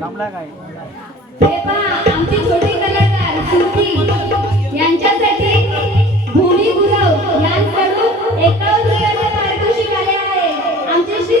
थांबला काय? आमची छोटी कलाकार सुरती यांच्यासाठी भूमी गुरव यांकडून एकावन्न पारितोषिक आले आहे. आमचे श्री